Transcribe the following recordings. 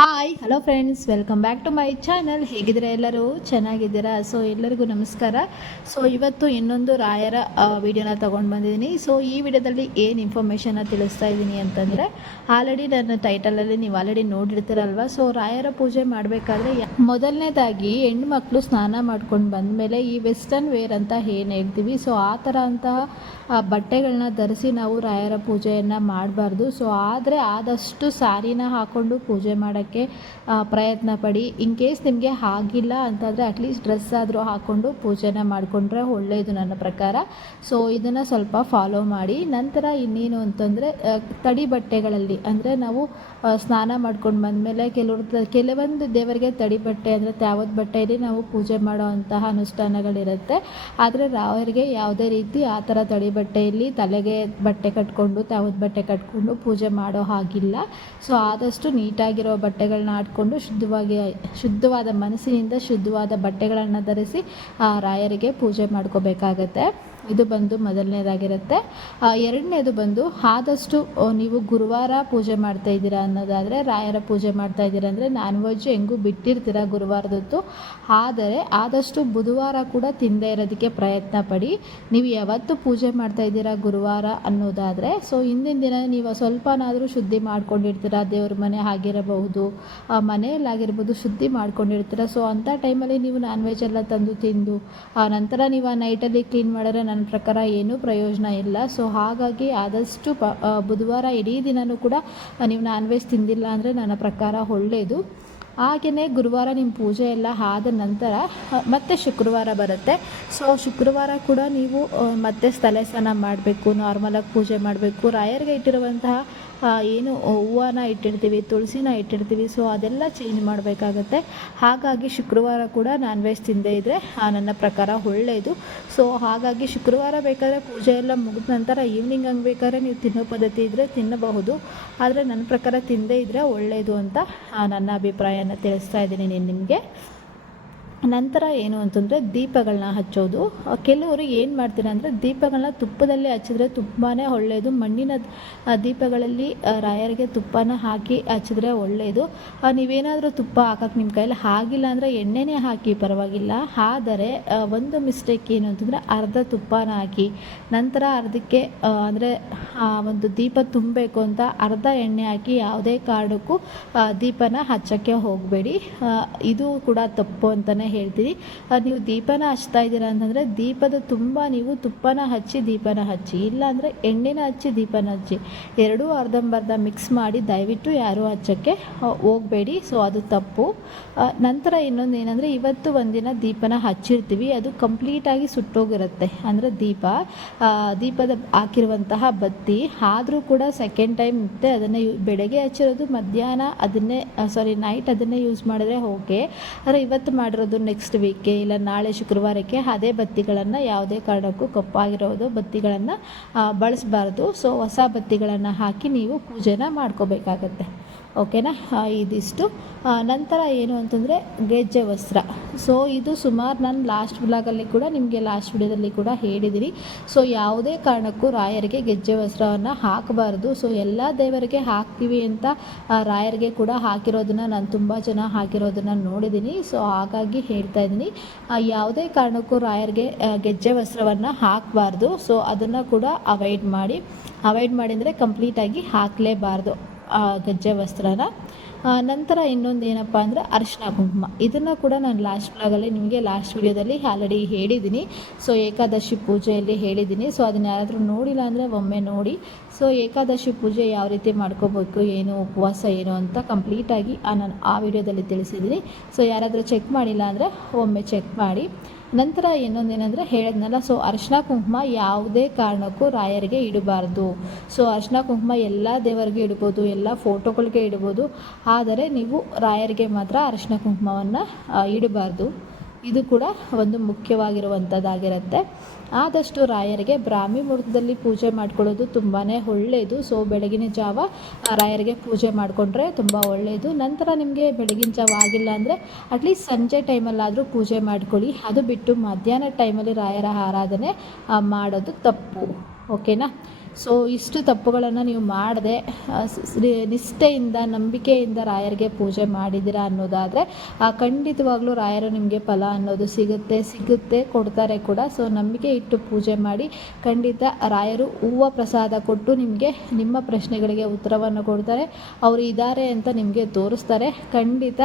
Hi hello friends, welcome back to my channel. ಹೇಗಿದ್ದೀರಾ? ಎಲ್ಲರೂ ಚೆನ್ನಾಗಿದ್ದೀರಾ? ಸೊ ಎಲ್ಲರಿಗೂ ನಮಸ್ಕಾರ. ಸೊ ಇವತ್ತು ಇನ್ನೊಂದು ರಾಯರ ವಿಡಿಯೋನ ತೊಗೊಂಡು ಬಂದಿದ್ದೀನಿ. ಸೊ ಈ ವಿಡಿಯೋದಲ್ಲಿ ಏನು ಇನ್ಫಾರ್ಮೇಷನ್ನ ತಿಳಿಸ್ತಾ ಇದ್ದೀನಿ ಅಂತಂದರೆ, ಆಲ್ರೆಡಿ ನನ್ನ ಟೈಟಲಲ್ಲಿ ನೀವು ಆಲ್ರೆಡಿ ನೋಡಿರ್ತೀರಲ್ವ. ಸೊ ರಾಯರ ಪೂಜೆ ಮಾಡಬೇಕಾದ್ರೆ ಮೊದಲನೇದಾಗಿ ಹೆಣ್ಮಕ್ಳು ಸ್ನಾನ ಮಾಡ್ಕೊಂಡು ಬಂದಮೇಲೆ ಈ ವೆಸ್ಟರ್ನ್ ವೇರ್ ಅಂತ ಏನು ಹೇಳ್ತೀವಿ, ಸೊ ಆ ಥರ ಅಂತಹ ಬಟ್ಟೆಗಳನ್ನ ಧರಿಸಿ ನಾವು ರಾಯರ ಪೂಜೆಯನ್ನು ಮಾಡಬಾರ್ದು. ಸೊ ಆದರೆ ಆದಷ್ಟು ಸ್ಯಾರಿನ ಹಾಕ್ಕೊಂಡು ಪೂಜೆ ಮಾಡೋಕ್ಕೆ ಪ್ರಯತ್ನ ಪಡಿ. ಇನ್ ಕೇಸ್ ನಿಮಗೆ ಆಗಿಲ್ಲ ಅಂತಂದರೆ ಅಟ್ಲೀಸ್ಟ್ ಡ್ರೆಸ್ ಆದರೂ ಹಾಕ್ಕೊಂಡು ಪೂಜೆನ ಮಾಡಿಕೊಂಡ್ರೆ ಒಳ್ಳೆಯದು ನನ್ನ ಪ್ರಕಾರ. ಸೊ ಇದನ್ನು ಸ್ವಲ್ಪ ಫಾಲೋ ಮಾಡಿ. ನಂತರ ಇನ್ನೇನು ಅಂತಂದರೆ ತಡಿ ಬಟ್ಟೆಗಳಲ್ಲಿ ಅಂದರೆ ನಾವು ಸ್ನಾನ ಮಾಡ್ಕೊಂಡು ಬಂದಮೇಲೆ ಕೆಲವೊಂದು ದೇವರಿಗೆ ತಡಿ ಬಟ್ಟೆ ಅಂದರೆ ತ್ಯಾವದ ಬಟ್ಟೆಯಲ್ಲಿ ನಾವು ಪೂಜೆ ಮಾಡೋ ಅಂತಹ ಅನುಷ್ಠಾನಗಳಿರುತ್ತೆ. ಆದರೆ ರಾಯರಿಗೆ ಯಾವುದೇ ರೀತಿ ಆ ಥರ ತಡಿ ಬಟ್ಟೆಯಲ್ಲಿ ತಲೆಗೆ ಬಟ್ಟೆ ಕಟ್ಕೊಂಡು ತ್ಯಾವದ ಬಟ್ಟೆ ಕಟ್ಕೊಂಡು ಪೂಜೆ ಮಾಡೋ ಹಾಗಿಲ್ಲ. ಸೊ ಆದಷ್ಟು ನೀಟಾಗಿರೋ ಬಟ್ಟೆಗಳನ್ನ ಹಾಕ್ಕೊಂಡು ಶುದ್ಧವಾದ ಮನಸ್ಸಿನಿಂದ ಶುದ್ಧವಾದ ಬಟ್ಟೆಗಳನ್ನು ಧರಿಸಿ ರಾಯರಿಗೆ ಪೂಜೆ ಮಾಡ್ಕೋಬೇಕಾಗತ್ತೆ. ಇದು ಬಂದು ಮೊದಲನೇದಾಗಿರುತ್ತೆ. ಎರಡನೇದು ಬಂದು ಆದಷ್ಟು ನೀವು ಗುರುವಾರ ಪೂಜೆ ಮಾಡ್ತಾ ಇದ್ದೀರಾ ಅನ್ನೋದಾದರೆ, ರಾಯರ ಪೂಜೆ ಮಾಡ್ತಾ ಇದ್ದೀರಾ ಅಂದರೆ ನಾನ್ ವೆಜ್ ಹೆಂಗೂ ಬಿಟ್ಟಿರ್ತೀರ ಗುರುವಾರದೊತ್ತು. ಆದರೆ ಆದಷ್ಟು ಬುಧವಾರ ಕೂಡ ತಿಂದೇ ಇರೋದಕ್ಕೆ ಪ್ರಯತ್ನ ಪಡಿ. ನೀವು ಯಾವತ್ತು ಪೂಜೆ ಮಾಡ್ತಾ ಇದ್ದೀರಾ ಗುರುವಾರ ಅನ್ನೋದಾದರೆ, ಸೊ ಹಿಂದಿನ ದಿನ ನೀವು ಸ್ವಲ್ಪನಾದರೂ ಶುದ್ಧಿ ಮಾಡ್ಕೊಂಡಿರ್ತೀರ. ದೇವ್ರ ಮನೆ ಆಗಿರಬಹುದು, ಮನೆಯಲ್ಲಾಗಿರ್ಬೋದು, ಶುದ್ಧಿ ಮಾಡ್ಕೊಂಡಿರ್ತೀರ. ಸೊ ಅಂಥ ಟೈಮಲ್ಲಿ ನೀವು ನಾನ್ ವೆಜ್ ಎಲ್ಲ ತಂದು ತಿಂದು ನಂತರ ನೀವು ಆ ನೈಟಲ್ಲಿ ಕ್ಲೀನ್ ಮಾಡಿದ್ರೆ ನನ್ನ ಪ್ರಕಾರ ಏನೂ ಪ್ರಯೋಜನ ಇಲ್ಲ. ಸೊ ಹಾಗಾಗಿ ಆದಷ್ಟು ಬುಧವಾರ ಇಡೀ ದಿನವೂ ಕೂಡ ನೀವು ನಾನ್ ವೆಜ್ ತಿಂದಿಲ್ಲ ಅಂದರೆ ನನ್ನ ಪ್ರಕಾರ ಒಳ್ಳೆಯದು. ಹಾಗೆಯೇ ಗುರುವಾರ ನಿಮ್ಮ ಪೂಜೆ ಎಲ್ಲ ಆದ ನಂತರ ಮತ್ತೆ ಶುಕ್ರವಾರ ಬರುತ್ತೆ. ಸೊ ಶುಕ್ರವಾರ ಕೂಡ ನೀವು ಮತ್ತೆ ತಲೆ ಸ್ನಾನ ಮಾಡಬೇಕು, ನಾರ್ಮಲಾಗಿ ಪೂಜೆ ಮಾಡಬೇಕು. ರಾಯರಿಗೆ ಇಟ್ಟಿರುವಂತಹ ಏನು ಹೂವನ್ನ ಇಟ್ಟಿರ್ತೀವಿ, ತುಳಸಿನ ಇಟ್ಟಿರ್ತೀವಿ, ಸೊ ಅದೆಲ್ಲ ಚೇಂಜ್ ಮಾಡಬೇಕಾಗತ್ತೆ. ಹಾಗಾಗಿ ಶುಕ್ರವಾರ ಕೂಡ ನಾನ್ ವೆಜ್ ತಿಂದೇ ಇದ್ದರೆ ನನ್ನ ಪ್ರಕಾರ ಒಳ್ಳೆಯದು. ಸೊ ಹಾಗಾಗಿ ಶುಕ್ರವಾರ ಬೇಕಾದರೆ ಪೂಜೆ ಎಲ್ಲ ಮುಗಿದ ನಂತರ ಈವ್ನಿಂಗ್ ಹಂಗೆ ಬೇಕಾದ್ರೆ ನೀವು ತಿನ್ನೋ ಪದ್ಧತಿ ಇದ್ದರೆ ತಿನ್ನಬಹುದು. ಆದರೆ ನನ್ನ ಪ್ರಕಾರ ತಿಂದೇ ಇದ್ದರೆ ಒಳ್ಳೆಯದು ಅಂತ ನನ್ನ ಅಭಿಪ್ರಾಯನ ತಿಳಿಸ್ತಾ ಇದ್ದೀನಿ ನಿಮಗೆ. ನಂತರ ಏನು ಅಂತಂದರೆ ದೀಪಗಳನ್ನ ಹಚ್ಚೋದು. ಕೆಲವರು ಏನು ಮಾಡ್ತಾರೆ ಅಂದರೆ ದೀಪಗಳನ್ನ ತುಪ್ಪದಲ್ಲಿ ಹಚ್ಚಿದ್ರೆ ತುಂಬಾ ಒಳ್ಳೆಯದು. ಮಣ್ಣಿನ ದೀಪಗಳಲ್ಲಿ ರಾಯರಿಗೆ ತುಪ್ಪನ ಹಾಕಿ ಹಚ್ಚಿದ್ರೆ ಒಳ್ಳೆಯದು. ನೀವೇನಾದರೂ ತುಪ್ಪ ಹಾಕೋಕ್ಕೆ ನಿಮ್ಮ ಕೈಯಲ್ಲಿ ಆಗಿಲ್ಲ ಅಂದರೆ ಎಣ್ಣೆನೇ ಹಾಕಿ ಪರವಾಗಿಲ್ಲ. ಆದರೆ ಒಂದು ಮಿಸ್ಟೇಕ್ ಏನು ಅಂತಂದರೆ ಅರ್ಧ ತುಪ್ಪನ ಹಾಕಿ ನಂತರ ಅರ್ಧಕ್ಕೆ ಅಂದರೆ ಒಂದು ದೀಪ ತುಂಬಬೇಕು ಅಂತ ಅರ್ಧ ಎಣ್ಣೆ ಹಾಕಿ ಯಾವುದೇ ಕಾರಣಕ್ಕೂ ದೀಪನ ಹಚ್ಚೋಕ್ಕೆ ಹೋಗಬೇಡಿ. ಇದು ಕೂಡ ತಪ್ಪು ಅಂತಲೇ ಹೇಳ್ತೀನಿ. ನೀವು ದೀಪನ ಹಚ್ತಾ ಇದ್ದೀರಾ ಅಂತಂದರೆ ದೀಪದ ತುಂಬ ನೀವು ತುಪ್ಪನ ಹಚ್ಚಿ ದೀಪನ ಹಚ್ಚಿ, ಇಲ್ಲಾಂದರೆ ಎಣ್ಣೆನ ಹಚ್ಚಿ ದೀಪನ ಹಚ್ಚಿ, ಎರಡೂ ಅರ್ಧಂಬರ್ಧ ಮಿಕ್ಸ್ ಮಾಡಿ ದಯವಿಟ್ಟು ಯಾರೂ ಹಚ್ಚೋಕ್ಕೆ ಹೋಗಬೇಡಿ. ಸೊ ಅದು ತಪ್ಪು. ನಂತರ ಇನ್ನೊಂದು ಏನಂದರೆ, ಇವತ್ತು ಒಂದಿನ ದೀಪನ ಹಚ್ಚಿರ್ತೀವಿ, ಅದು ಕಂಪ್ಲೀಟಾಗಿ ಸುಟ್ಟೋಗಿರುತ್ತೆ. ಅಂದರೆ ದೀಪದ ಹಾಕಿರುವಂತಹ ಬತ್ತಿ ಆದರೂ ಕೂಡ ಸೆಕೆಂಡ್ ಟೈಮ್ ಮತ್ತೆ ಅದನ್ನು ಬೆಳಗ್ಗೆ ಹಚ್ಚಿರೋದು ಮಧ್ಯಾಹ್ನ ನೈಟ್ ಅದನ್ನೇ ಯೂಸ್ ಮಾಡಿದ್ರೆ ಓಕೆ. ಆದರೆ ಇವತ್ತು ಮಾಡಿರೋದು ನೆಕ್ಸ್ಟ್ ವೀಕ್ಗೆ ಇಲ್ಲ ನಾಳೆ ಶುಕ್ರವಾರಕ್ಕೆ ಅದೇ ಬತ್ತಿಗಳನ್ನು ಯಾವುದೇ ಕಾರಣಕ್ಕೂ ಕಪ್ಪಾಗಿರೋದು ಬತ್ತಿಗಳನ್ನು ಬಳಸಬಾರ್ದು. ಸೊ ಹೊಸ ಬತ್ತಿಗಳನ್ನು ಹಾಕಿ ನೀವು ಪೂಜೆನ ಮಾಡ್ಕೋಬೇಕಾಗತ್ತೆ. ಓಕೆನಾ? ಇದಿಷ್ಟು. ನಂತರ ಏನು ಅಂತಂದರೆ ಗೆಜ್ಜೆ ವಸ್ತ್ರ. ಸೊ ಇದು ಸುಮಾರು ನಾನು ಲಾಸ್ಟ್ ವ್ಲಾಗಲ್ಲಿ ಕೂಡ ನಿಮಗೆ ಲಾಸ್ಟ್ ವಿಡಿಯೋದಲ್ಲಿ ಕೂಡ ಹೇಳಿದ್ದೀನಿ. ಸೊ ಯಾವುದೇ ಕಾರಣಕ್ಕೂ ರಾಯರಿಗೆ ಗೆಜ್ಜೆ ವಸ್ತ್ರವನ್ನು ಹಾಕಬಾರ್ದು. ಸೊ ಎಲ್ಲ ದೇವರಿಗೆ ಹಾಕ್ತೀವಿ ಅಂತ ರಾಯರಿಗೆ ಕೂಡ ಹಾಕಿರೋದನ್ನು ನಾನು ತುಂಬ ಜನ ಹಾಕಿರೋದನ್ನು ನೋಡಿದ್ದೀನಿ. ಸೊ ಹಾಗಾಗಿ ಹೇಳ್ತಾ ಇದ್ದೀನಿ, ಯಾವುದೇ ಕಾರಣಕ್ಕೂ ರಾಯರಿಗೆ ಗೆಜ್ಜೆ ವಸ್ತ್ರವನ್ನು ಹಾಕಬಾರ್ದು. ಸೊ ಅದನ್ನು ಕೂಡ ಅವಾಯ್ಡ್ ಮಾಡಿ ಅಂದರೆ ಕಂಪ್ಲೀಟಾಗಿ ಹಾಕಲೇಬಾರ್ದು ಗೆಜ್ಜೆ ವಸ್ತ್ರನ. ನಂತರ ಇನ್ನೊಂದು ಏನಪ್ಪ ಅಂದರೆ ಅರಿಶಿನ ಕುಂಕುಮ. ಇದನ್ನು ಕೂಡ ನಾನು ಲಾಸ್ಟ್ ವ್ಲಾಗಲ್ಲಿ ನಿಮಗೆ ಲಾಸ್ಟ್ ವಿಡಿಯೋದಲ್ಲಿ ಆಲ್ರೆಡಿ ಹೇಳಿದ್ದೀನಿ. ಸೊ ಏಕಾದಶಿ ಪೂಜೆಯಲ್ಲಿ ಹೇಳಿದ್ದೀನಿ. ಸೊ ಅದನ್ನು ಯಾರಾದರೂ ನೋಡಿಲ್ಲ ಅಂದರೆ ಒಮ್ಮೆ ನೋಡಿ. ಸೊ ಏಕಾದಶಿ ಪೂಜೆ ಯಾವ ರೀತಿ ಮಾಡ್ಕೋಬೇಕು, ಏನು ಉಪವಾಸ ಏನು ಅಂತ ಕಂಪ್ಲೀಟಾಗಿ ನಾನು ಆ ವಿಡಿಯೋದಲ್ಲಿ ತಿಳಿಸಿದ್ದೀನಿ. ಸೊ ಯಾರಾದರೂ ಚೆಕ್ ಮಾಡಿಲ್ಲ ಅಂದರೆ ಒಮ್ಮೆ ಚೆಕ್ ಮಾಡಿ. ನಂತರ ಇನ್ನೊಂದೇನೆಂದರೆ ಹೇಳಿದ್ನಲ್ಲ, ಸೊ ಅರಿಶಿನ ಕುಂಕುಮ ಯಾವುದೇ ಕಾರಣಕ್ಕೂ ರಾಯರಿಗೆ ಇಡಬಾರ್ದು. ಸೊ ಅರಿಶಿನ ಕುಂಕುಮ ಎಲ್ಲ ದೇವರಿಗೆ ಇಡ್ಬೋದು, ಎಲ್ಲ ಫೋಟೋಗಳಿಗೆ ಇಡ್ಬೋದು. ಆದರೆ ನೀವು ರಾಯರಿಗೆ ಮಾತ್ರ ಅರಿಶಿನ ಕುಂಕುಮವನ್ನು ಇಡಬಾರ್ದು. ಇದು ಕೂಡ ಒಂದು ಮುಖ್ಯವಾಗಿರುವಂಥದ್ದಾಗಿರುತ್ತೆ. ಆದಷ್ಟು ರಾಯರಿಗೆ ಬ್ರಾಹ್ಮಿ ಮುಹೂರ್ತದಲ್ಲಿ ಪೂಜೆ ಮಾಡ್ಕೊಳ್ಳೋದು ತುಂಬಾ ಒಳ್ಳೆಯದು. ಸೊ ಬೆಳಗಿನ ಜಾವ ರಾಯರಿಗೆ ಪೂಜೆ ಮಾಡಿಕೊಂಡ್ರೆ ತುಂಬ ಒಳ್ಳೆಯದು. ನಂತರ ನಿಮಗೆ ಬೆಳಗಿನ ಜಾವ ಆಗಿಲ್ಲ ಅಂದರೆ ಅಟ್ಲೀಸ್ಟ್ ಸಂಜೆ ಟೈಮಲ್ಲಾದರೂ ಪೂಜೆ ಮಾಡ್ಕೊಳ್ಳಿ. ಅದು ಬಿಟ್ಟು ಮಧ್ಯಾಹ್ನ ಟೈಮಲ್ಲಿ ರಾಯರ ಆರಾಧನೆ ಮಾಡೋದು ತಪ್ಪು. ಓಕೆನಾ? ಸೊ ಇಷ್ಟು ತಪ್ಪುಗಳನ್ನು ನೀವು ಮಾಡದೆ ನಿಷ್ಠೆಯಿಂದ ನಂಬಿಕೆಯಿಂದ ರಾಯರಿಗೆ ಪೂಜೆ ಮಾಡಿದ್ದೀರಾ ಅನ್ನೋದಾದರೆ ಖಂಡಿತವಾಗ್ಲೂ ರಾಯರು ನಿಮಗೆ ಫಲ ಅನ್ನೋದು ಸಿಗುತ್ತೆ ಕೊಡ್ತಾರೆ ಕೂಡ. ಸೊ ನಂಬಿಕೆ ಇಟ್ಟು ಪೂಜೆ ಮಾಡಿ, ಖಂಡಿತ ರಾಯರು ಹೂವು ಪ್ರಸಾದ ಕೊಟ್ಟು ನಿಮಗೆ ನಿಮ್ಮ ಪ್ರಶ್ನೆಗಳಿಗೆ ಉತ್ತರವನ್ನು ಕೊಡ್ತಾರೆ. ಅವರು ಇದ್ದಾರೆ ಅಂತ ನಿಮಗೆ ತೋರಿಸ್ತಾರೆ. ಖಂಡಿತ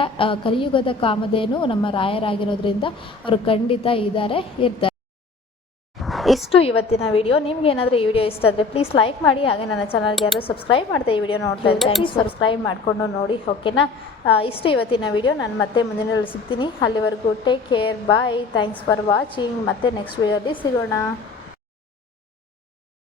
ಕಲಿಯುಗದ ಕಾಮಧೇನು ನಮ್ಮ ರಾಯರಾಗಿರೋದ್ರಿಂದ ಅವರು ಖಂಡಿತ ಇರ್ತಾರೆ. ಇಷ್ಟು ಇವತ್ತಿನ ವಿಡಿಯೋ. ನಿಮ್ಗೆ ಏನಾದರೂ ಈ ವಿಡಿಯೋ ಇಷ್ಟ ಆದರೆ ಪ್ಲೀಸ್ ಲೈಕ್ ಮಾಡಿ. ಹಾಗೆ ನನ್ನ ಚಾನಲ್ಗೆ ಯಾರು ಸಬ್ಸ್ಕ್ರೈಬ್ ಮಾಡ್ತಾ ಈ ವಿಡಿಯೋ ನೋಡ್ತಾ ಇದ್ದರೆ ಪ್ಲೀಸ್ ಸಬ್ಸ್ಕ್ರೈಬ್ ಮಾಡಿಕೊಂಡು ನೋಡಿ, ಓಕೆನಾ? ಇಷ್ಟು ಇವತ್ತಿನ ವಿಡಿಯೋ. ನಾನು ಮತ್ತೆ ಮುಂದಿನ ಸಿಗ್ತೀನಿ. ಅಲ್ಲಿವರೆಗೂ take care, bye, thanks for watching. ಮತ್ತೆ ನೆಕ್ಸ್ಟ್ ವಿಡಿಯೋಲಿ ಸಿಗೋಣ.